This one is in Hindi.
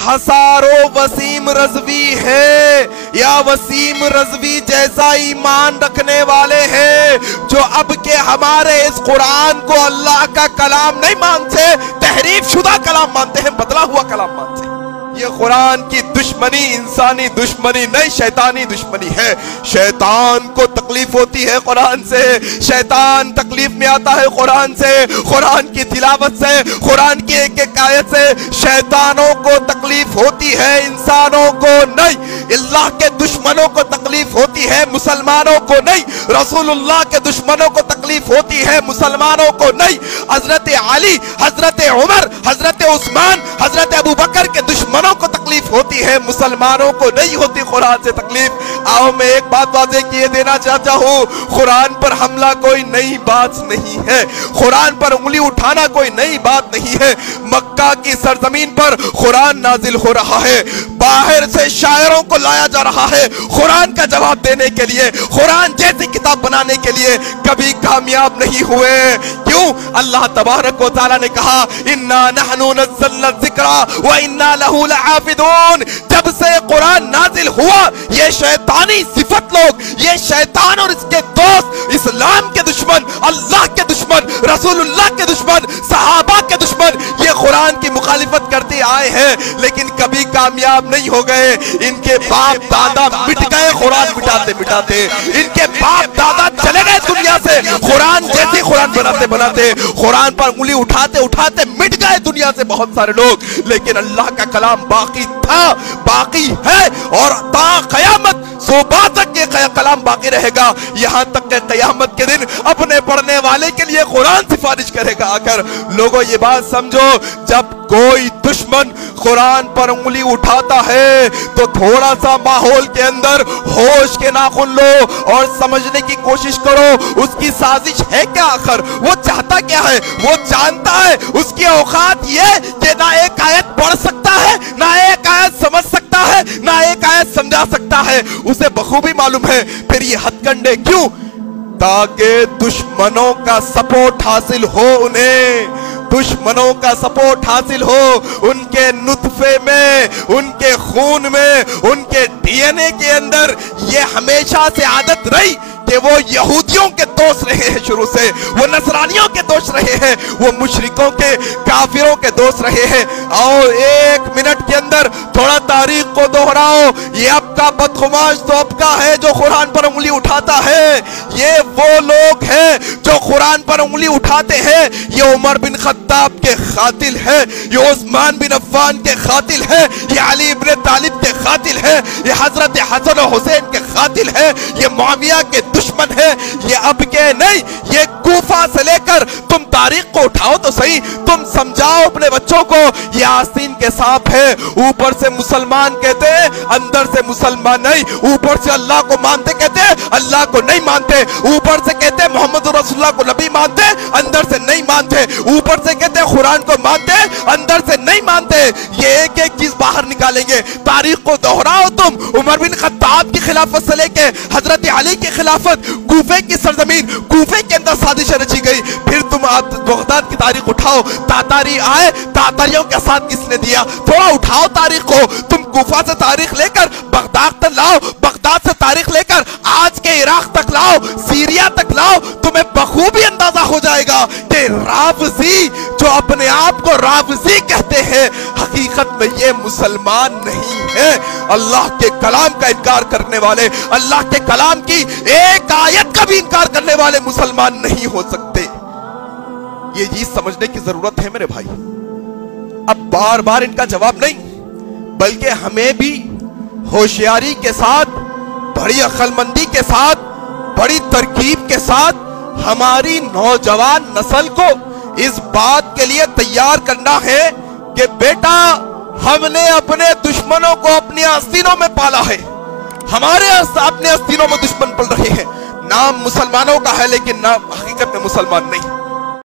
हजारों वसीम रज़वी है या वसीम रज़वी जैसा ईमान रखने वाले हैं जो अब के हमारे इस कुरान को अल्लाह का कलाम नहीं मानते, तहरीफ शुदा कलाम मानते हैं, बदला हुआ कलाम मानते हैं। ये कुरान की दुश्मनी इंसानी दुश्मनी नहीं, शैतानी दुश्मनी है। शैतान को तकलीफ होती है कुरान से, शैतान तकलीफ में आता है कुरान से, कुरान की तिलावत से, कुरान की एक एक आयत से शैतानों को तकलीफ होती है, इंसानों को नहीं। अल्लाह के दुश्मनों को तकलीफ होती है, मुसलमानों को नहीं। रसूलुल्लाह के दुश्मनों को तकलीफ होती है, मुसलमानों को नहीं। हजरत अली, हजरत उमर, हजरत उस्मान, हजरत अबू बकर के दुश्मनों को तकलीफ होती है, मुसलमानों को नहीं होती कुरान से तकलीफ। आओ मैं एक बात वाज़ेह किए देना चाहता हूँ, कुरान पर हमला कोई नई बात नहीं है, कुरान पर उंगली उठाना कोई नई बात नहीं है। मक्का की सरजमीन पर कुरान नाजिल हो रहा है, बाहर से शायरों को लाया जा रहा है कुरान का जवाब देने के लिए, कुरान जैसी किताब बनाने के लिए, कभी कामयाब नहीं हुए। क्यों? अल्लाह तबारक व तआला ने कहा इन्ना नहनु नज़्ज़लना ज़िक्रा व इन्ना लहू लहाफ़िज़ून। जब से कुरान नाजिल हुआ ये शैतानी सिफत लोग, ये शैतान और इसके दोस्त, इस्लाम के दुश्मन, अल्लाह के दुश्मन, रसूलुल्लाह के दुश्मन, सहाबा के दुश्मन, ये कुरान की मुखालिफत करते आए हैं लेकिन कभी कामयाब नहीं हो गए। इनके बाप दादा मिट गए कुरान मिटाते मिटाते, इनके बाप दादा चले गए दुनिया से कुरान जैसी कुरान बनाते बनाते, कुरान पर उंगली उठाते उठाते मिट गए दुनिया से बहुत सारे लोग। लेकिन अल्लाह का कलाम बाकी था, बाकी है और ता कयामत सुबह तक ये कलाम बाकी रहेगा। यहाँ तक के कयामत के दिन अपने पढ़ने वाले के लिए कुरान सिफारिश करेगा आकर। लोगों ये बात समझो, जब कोई दुश्मन कुरान पर उंगली उठाता है तो थोड़ा सा माहौल के अंदर होश के नाखून लो और समझने की कोशिश करो उसकी साजिश है क्या, आखिर वो चाहता क्या है। वो जानता है उसकी औकात ये कि ना एक आयत पढ़ सकता है, ना एक आयत समझ सकता है, ना एक आयत समझा सकता है, उसे बखूबी मालूम है। फिर ये हथकंडे क्यों? ताकि दुश्मनों का सपोर्ट हासिल हो, उन्हें दुश्मनों का सपोर्ट हासिल हो, उनके नुत्फे में, उनके खून में, उनके डीएनए के अंदर ये हमेशा से आदत रही कि वो यहूदियों के दोस्त रहे हैं, शुरू से वो नसरानियों के दोस्त रहे हैं, वो मुशरिकों के, काफिरों के दोस्त रहे हैं। और एक मिनट के अंदर थोड़ा तारीख को दोहराओ, ये आपका बदखुमाश तो आपका है जो कुरान पर उंगली उठाता है। ये वो लोग हैं जो कुरान पर उंगली उठाते हैं। ये उमर बिन खत्ताब के खातिल है, ये उस्मान बिन अफ़्फ़ान के खातिल है, ये अली इब्न तालिब के खातिल है, ये हजरत हसन और हुसैन के खातिल है, ये मुआविया के दुश्मन है। ये अब के नहीं, ये कूफा से लेकर तुम तारीख को उठाओ तो सही, तुम समझाओ अपने बच्चों को ये आस्तीन के सांप है। ऊपर से मुसलमान कहते हैं, अंदर से मुसलमान नहीं। ऊपर से अल्लाह को मानते कहते हैं, अल्लाह को नहीं मानते। ऊपर से कहते हैं मोहम्मद रसूलुल्लाह को नबी मानते, अंदर से नहीं मानते। ऊपर से कहते हैं कुरान को मानते, अंदर से नहीं मानते। ये एक एक चीज बाहर निकालेंगे। तारीख को दोहराओ तुम, उमर बिन खत्ताब की खिलाफत से लेके हजरत अली की खिलाफत, कूफे की सरजमीन, कूफे के अंदर साजिश रची गई। फिर तुम बगदाद की तारीख उठाओ, तातारी आए, तातारियों के साथ किसने दिया? थोड़ा उठाओ तारीख को, तुम कूफा से तारीख लेकर बगदाद तक लाओ, बगदाद से तारीख लेकर आज के इराक तक लाओ, सीरिया तक लाओ, तुम्हें बखूबी अंदाजा हो जाएगा कि राफजी जो अपने आप को राफजी कहते हैं, हकीकत में ये मुसलमान नहीं है। अल्लाह के कलाम का इनकार करने वाले, अल्लाह के कलाम की एक आयत का भी इनकार करने वाले मुसलमान नहीं हो सकते। ये चीज समझने की जरूरत है मेरे भाई। अब बार बार इनका जवाब नहीं, बल्कि हमें भी होशियारी के साथ, बड़ी अक्लमंदी के साथ, बड़ी तरकीब के साथ हमारी नौजवान नस्ल को इस बात के लिए तैयार करना है कि बेटा हमने अपने दुश्मनों को अपनी आस्तीनों में पाला है। हमारे अपने आस्तीनों में दुश्मन पल रहे हैं। नाम मुसलमानों का है लेकिन नाम हकीकत में मुसलमान नहीं।